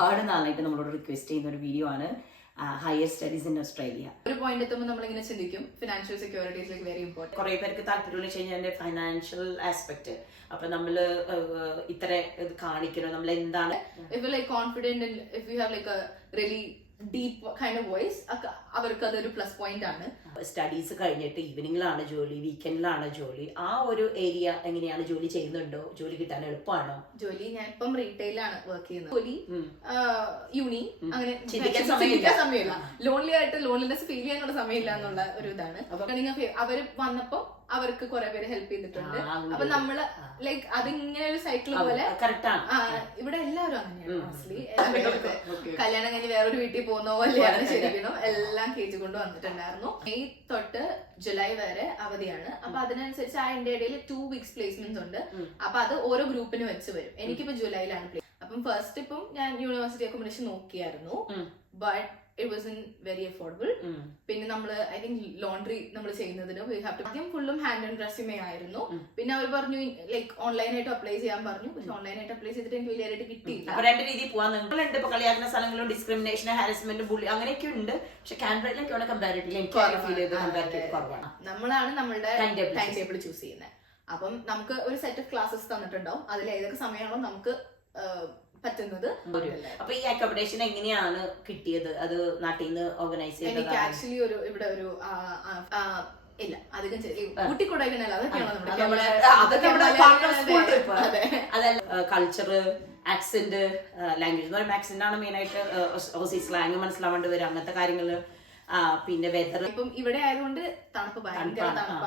ഒരുപാട് നാളായിട്ട് നമ്മളോട് റിക്വസ്റ്റ് ചെയ്യുന്ന ഒരു വീഡിയോ ആണ് ഹയർ സ്റ്റഡീസ് ഇൻ ഓസ്ട്രേലിയ. ഒരു പോയിന്റ് എത്തുമ്പോൾ നമ്മളിങ്ങനെ ചിന്തിക്കും financial securities like very important. കുറെ പേർക്ക് താല്പര്യമുള്ള വെച്ച് കഴിഞ്ഞാൽ എൻ്റെ ഫൈനാൻഷ്യൽ ആസ്പെക്ട്. അപ്പൊ നമ്മള് ഇത്ര ഇത് കാണിക്കണം, നമ്മൾ എന്താണ് if you're like confident and if you have like a really deep kind of voice, അവർക്ക് അതൊരു പ്ലസ് പോയിന്റ് ആണ്. സ്റ്റഡീസ് കഴിഞ്ഞിട്ട് ഈവനിങ്ങിലാണ് ജോലി, വീക്കെൻഡിലാണ് ജോലി, ആ ഒരു ഏരിയ എങ്ങനെയാണ്? ജോലി ചെയ്യുന്നുണ്ടോ? ജോലി കിട്ടാൻ എളുപ്പമാണോ? ജോലി ഞാൻ ഇപ്പം റീറ്റെയിലാണ് വർക്ക് ചെയ്യുന്നത്. ജോലി യൂണി അങ്ങനെ ചിന്തിക്കാൻ സമയമില്ല. ലോൺലി ആയിട്ട് ലോൺലിനെസ് ഫീൽ ചെയ്യാനുള്ള സമയമില്ല എന്നുള്ള ഒരു ഇതാണ്. അവര് വന്നപ്പോ അവർക്ക് കുറെ പേര് ഹെൽപ്പ് ചെയ്തിട്ടുണ്ട്. അപ്പൊ നമ്മള് ലൈക്ക് അതിങ്ങനെ ഒരു സൈക്കിൾ പോലെ ഇവിടെ എല്ലാവരും അങ്ങനെയാണ്. മോസ്റ്റ്ലി കല്യാണം കഴിഞ്ഞ് വേറൊരു വീട്ടിൽ പോകുന്ന പോലെയാണ് ശരിക്കും എല്ലാം കേറ്റി കൊണ്ട് വന്നിട്ടുണ്ടായിരുന്നു. മെയ് തൊട്ട് ജൂലൈ വരെ അവധിയാണ്. അപ്പൊ അതിനനുസരിച്ച് ആ എന്റെ ഇടയിൽ 2 weeks പ്ലേസ്മെന്റ്സ് ഉണ്ട്. അപ്പൊ അത് ഓരോ ഗ്രൂപ്പിന് വെച്ച് വരും. എനിക്കിപ്പോ ജൂലൈയിലാണ് പ്ലേസ്. അപ്പം ഫസ്റ്റ് ഇപ്പം ഞാൻ യൂണിവേഴ്സിറ്റി അക്കോമഡേഷൻ നോക്കിയായിരുന്നു. But it was very affordable. പിന്നെ നമ്മള് ഐ തിങ്ക് ലോണ്ടറി നമ്മൾ ചെയ്യുന്നതിന് ആദ്യം ഫുള്ളും ഹാൻഡ് ആൻഡ് റെസ്യൂമേ ആയിരുന്നു. പിന്നെ അവർ പറഞ്ഞു ലൈക്ക് ഓൺലൈനായിട്ട് അപ്ലൈ ചെയ്യാൻ പറഞ്ഞു. പക്ഷെ ഓൺലൈനായിട്ട് അപ്ലൈ ചെയ്തിട്ട് എനിക്ക് വലിയ കിട്ടിയില്ല. രണ്ട് രീതിയിൽ പോകാൻ നിങ്ങളുണ്ട്. ഇപ്പൊ കളിയാക്കുന്ന സ്ഥലങ്ങളിലും ഡിസ്ക്രിമിനേഷൻ, ഹാരസ്മെന്റ്, ബുള്ളി അങ്ങനെയൊക്കെ ഉണ്ട്. പക്ഷെ കാൻബറയിലൊക്കെ കമ്പാരിറ്റീവ്ലി എനിക്ക് ഫീൽ ചെയ്ത് കമ്പാരിറ്റീവ്ലി കുറവാണ്. നമ്മളാണ് നമ്മളുടെ ടൈം ടേബിൾ ചൂസ് ചെയ്യുന്നത്. അപ്പം നമുക്ക് ഒരു സെറ്റ് ഓഫ് ക്ലാസ്സസ് തന്നിട്ടുണ്ടാവും. അതിൽ ഏതൊക്കെ സമയമാണോ നമുക്ക് പറ്റുന്നത്. അപ്പൊ ഈ അക്കോമഡേഷൻ എങ്ങനെയാണ് കിട്ടിയത്? അത് നാട്ടിൽ നിന്ന് ഓർഗനൈസ് ചെയ്തത്? എനിക്ക് ആക്ച്വലി ഇവിടെ ഒരു ഇല്ല അധികം ഊട്ടി കൊടൈക്കനാൽ അതല്ല കൾച്ചർ, ആക്സെന്റ്, ലാംഗ്വേജ് എന്ന് പറയുമ്പോൾ ആക്സെന്റ് ആണ് മെയിൻ ആയിട്ട്. ഓസി സ്ലാങ് മനസ്സിലാവേണ്ടി വരും, അങ്ങനത്തെ കാര്യങ്ങള്. പിന്നെ വെതർ ഇപ്പം ഇവിടെ ആയതുകൊണ്ട് തണുപ്പ് ഭയങ്കര തണുപ്പാണ്.